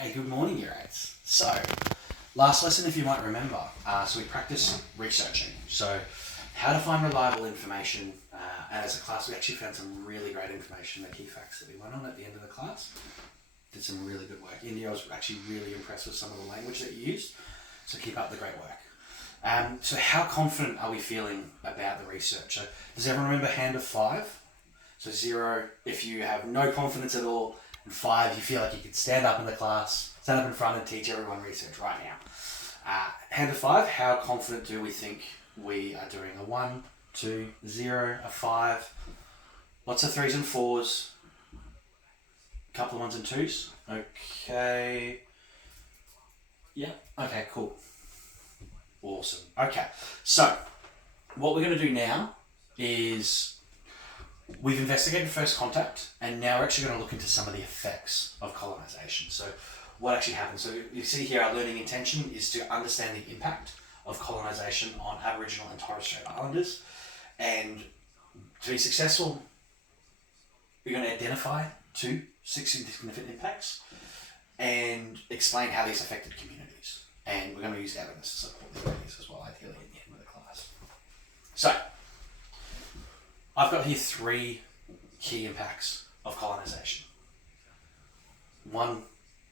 Hey, good morning, Year 8s. So, last lesson, if you might remember, we practiced researching. So, how to find reliable information, and as a class, we actually found some really great information, the key facts that we went on at the end of the class. Did some really good work. India, I was actually really impressed with some of the language that you used, so keep up the great work. So, how confident are we feeling about the research? So, does everyone remember hand of 5? So 0, if you have no confidence at all, and 5, you feel like you could stand up in the class, stand up in front and teach everyone research right now. Hand of 5, how confident do we think we are doing? A 1, 2, 0, a 5, lots of 3s and 4s, a couple of 1s and 2s. Okay. Yeah, okay, cool. Awesome. Okay, so what we're going to do now is we've investigated first contact, and now we're actually going to look into some of the effects of colonisation. So what actually happens? So you see here our learning intention is to understand the impact of colonisation on Aboriginal and Torres Strait Islanders. And to be successful, we're going to identify 2 significant impacts and explain how these affected communities. And we're going to use evidence to support the ideas as well, ideally, at the end of the class. So I've got here 3 key impacts of colonisation. 1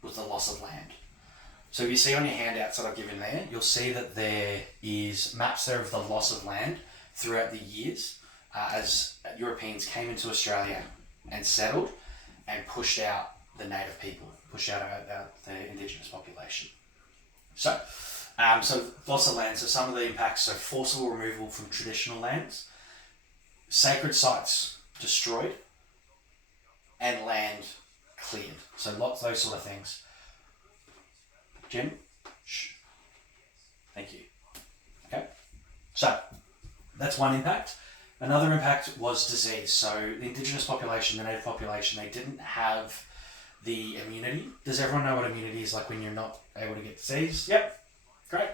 was the loss of land. So if you see on your handouts that I've given there, you'll see that there is maps there of the loss of land throughout the years as Europeans came into Australia and settled and pushed out the native people, pushed out the indigenous population. So loss of land, so some of the impacts, so forcible removal from traditional lands, sacred sites destroyed, and land cleared. So lots of those sort of things. Jim? Shh. Thank you. Okay. So that's one impact. Another impact was disease. So the indigenous population, the native population, they didn't have the immunity. Does everyone know what immunity is like when you're not able to get disease? Yep. Great.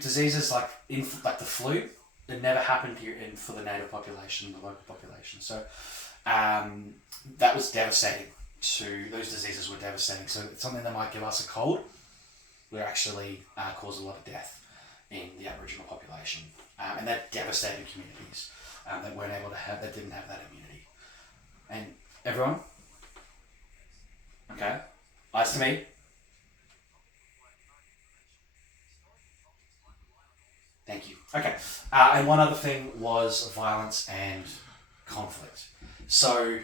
Diseases like the flu, it never happened here for the native population, the local population. So that was devastating. Those diseases were devastating. So it's something that might give us a cold will actually cause a lot of death in the Aboriginal population. And that devastated communities that didn't have that immunity. And everyone? Okay. Eyes to me. Thank you. Okay. And one other thing was violence and conflict. So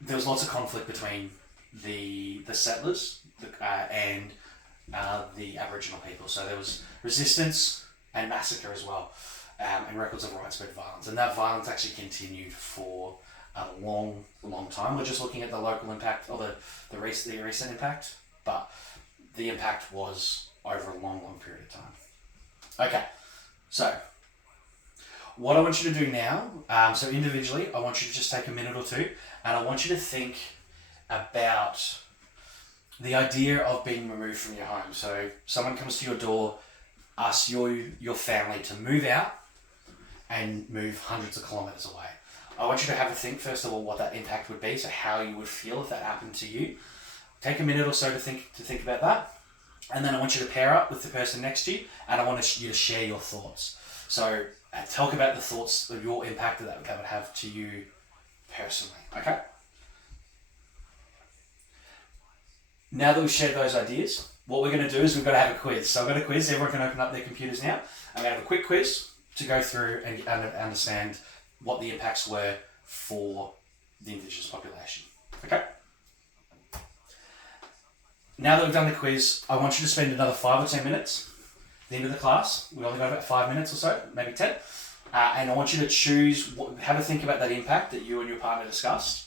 there was lots of conflict between the settlers and the Aboriginal people. So there was resistance and massacre as well, and records of widespread violence. And that violence actually continued for a long, long time. We're just looking at the local impact or the recent impact, but the impact was over a long, long period of time. Okay. So, what I want you to do now, so individually, I want you to just take a minute or 2, and I want you to think about the idea of being removed from your home. So, someone comes to your door, asks your family to move out and move hundreds of kilometres away. I want you to have a think, first of all, what that impact would be, so how you would feel if that happened to you. Take a minute or so to think about that. And then I want you to pair up with the person next to you, and I want you to share your thoughts. So talk about the thoughts of your impact that would have to you personally. Okay? Now that we've shared those ideas, what we're going to do is we've got to have a quiz. So I've got a quiz. Everyone can open up their computers now. I'm going to have a quick quiz to go through and understand what the impacts were for the Indigenous population. Okay? Now that we've done the quiz, I want you to spend another 5 or 10 minutes at the end of the class. We've only got about 5 minutes or so, maybe 10. And I want you to have a think about that impact that you and your partner discussed.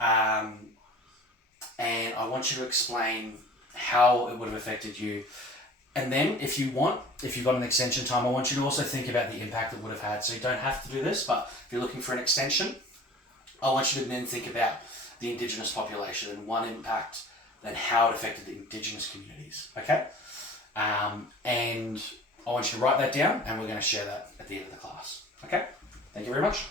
And I want you to explain how it would have affected you. And then if you've got an extension time, I want you to also think about the impact it would have had. So you don't have to do this, but if you're looking for an extension, I want you to then think about the Indigenous population and one impact and how it affected the Indigenous communities, okay? And I want you to write that down, and we're going to share that at the end of the class, okay? Thank you very much.